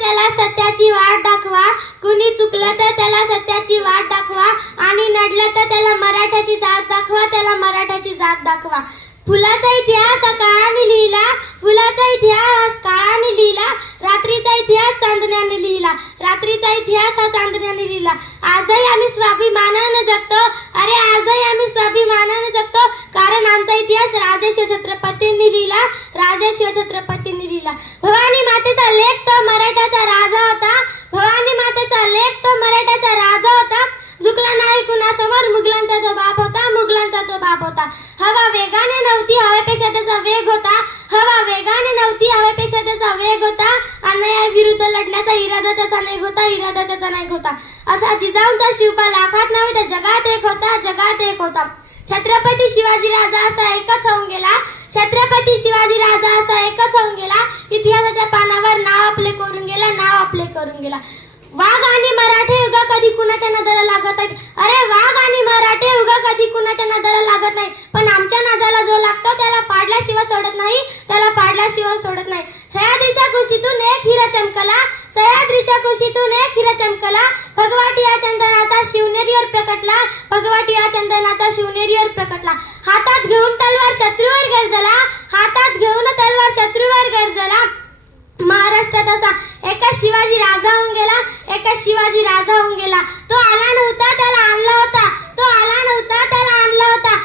त्याला सत्याची वाट दाखवा, कुणी चुकलं तर त्याला सत्याची वाट दाखवा, आणि नडलं तर त्याला मराठ्याची जात दाखवा, त्याला मराठ्याची जात दाखवा. फुलाचा इतिहास हा काळाने लिहिला, फुलाचा इतिहास काळाने लिहिला, रात्रीचा इतिहास चांदण्याने लिहिला, रात्रीचा इतिहास हा चांदण्याने लिहिला. आजही आम्ही स्वाभिमानाने जगतो, अरे आजही आम्ही स्वाभिमानाने जगतो, कारण आमचा इतिहास राजे शिवछत्रपतींनी लिहिला, राजे शिवछत्रपतींनी लिहिला. भवानी मातेचा लेक तो मराठ्याचा राजा होता, भवानी मातेचा लेक तो मराठ्याचा राजा होता, झुकला नाही कुणासमोर, मुघलांचा तो बाप होता, मुघलांचा तो बाप होता. हवा वेगाने नव्हती, हवेपेक्षा त्याचा वेग होता, हवा वेगाने नव्हती, हवेपेक्षा त्याचा वेग होता, अन्यायाविरुद्ध लढण्याचा इरादा त्याचा नाही होता, इरादा त्याचा नाही होता. असा जिजाऊंचा शिवबा लाखात नव्हे तर जगात एक होता, जगात एक होता. छत्रपती शिवाजी राजा असा एकच होऊन गेला, छत्रपती शिवाजी राजा असा एकच होऊन गेला, इतिहासाच्या पानावर नाव आपले करून गेला, नाव आपले करून गेला. वाघ आणि मराठे उगा कधी कुणाच्या नजरा लागत नाहीत, अरे वाघ आणि मराठे उगा कधी कुणाच्या नजरा लागत नाही, पण आमच्या नादाला जो लागतो त्याला फाडल्याशिवाय सोडत नाही, त्याला फाडल्याशिवाय सोडत नाही. सह्याद्रीच्या कुशीतून एक हिरा चमकला, सह्याद्रीच्या कुशीतून एक हिरा चमकला, भगवाटी या चंदनाचा शिवनेरीवर प्रकटला, भगवाटी या चंदनाचा शिवनेरीवर प्रकटला. हातात घेऊन तलवार शत्रूवर गरजला, हातात घेऊन तलवार शत्रूवर गरजला. महाराष्ट्रात असा एका शिवाजी राजा होऊन गेला, एका शिवाजी राजा होऊन गेला. तो आला नव्हता त्याला आणला होता, तो आला नव्हता त्याला आणला होता,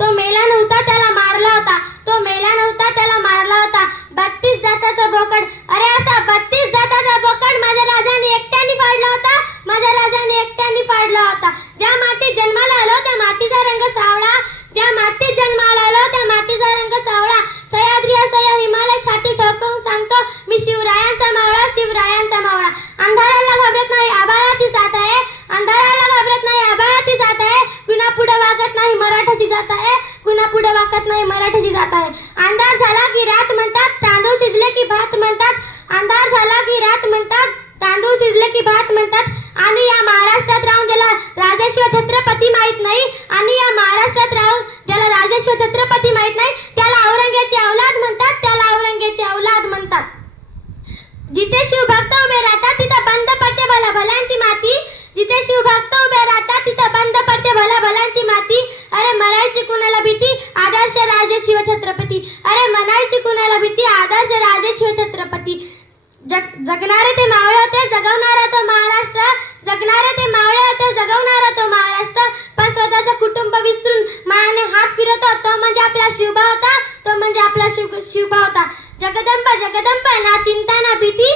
तो मेला नव्हता त्याला मारला होता, तो मेला नव्हता त्याला मारला होता. 32 जाताचा बोकड, अरे असा 32 जाताचा बोकड माझ्या राजाने एकट्याने फाडला होता, माझ्या राजाने एकट्याने फाडला होता. ज्या मातीत जन्माला आलो त्या मातीचा रंग सावळा, ज्या मातीत जन्माला आलो त्या मातीचा रंग सावळा. सह्याद्री असो या हिमालय छाती ठोकून सांगतो, मी शिवरायांचा मावळा, शिवरायांचा मावळा. अंधाराला घाबरत नाही आभाळाची साथ आहे, अंधाराला घाबरत नाही आभाळाची साथ आहे, कुणा पुढे वागत नाही मराठाची जात आहे, कुणा पुढे वागत नाही मराठाची जात आहे. अंधार झाला की रात म्हणतात, तांदूळ शिजले की भात म्हणतात, अंधार झाला की रात म्हणतात, तांदूळ शिजले की भात म्हणतात. आणि या महाराष्ट्रात राहून ज्याला राजे शिवछत्रपती माहित नाही, आणि या महाराष्ट्रात राहून ज्याला राजे शिवछत्रपती माहित नाही, त्याला औरंगजेबाची औलाद म्हणतात, त्याला औरंगजेबाची औलाद म्हणतात. जिथे शिवभक्त उभे राहतात तिथं बंद पडते भला भल्यांची माती, जिथे शिवभक्त उभे राहतात तिथं बंद पडते भला भल्यांची माती. अरे मरायची कुणाला भीती, आदर्श राजे शिवछत्रपती, अरे म्हणायची कुणाला भीती, आदर्श राजे शिवछत्रपती. जगणारे ते मावळे होते, जगवणारा तो महाराष्ट्र, जगणारे ते मावळे होते, जगवणारा तो महाराष्ट्र. पण स्वतःचं कुटुंब विसरून मायाने हात फिरवतो तो म्हणजे आपला शिवबा होता, तो म्हणजे आपला शिवबा होता. जगदंब जगदंब ना चिंता ना भीती.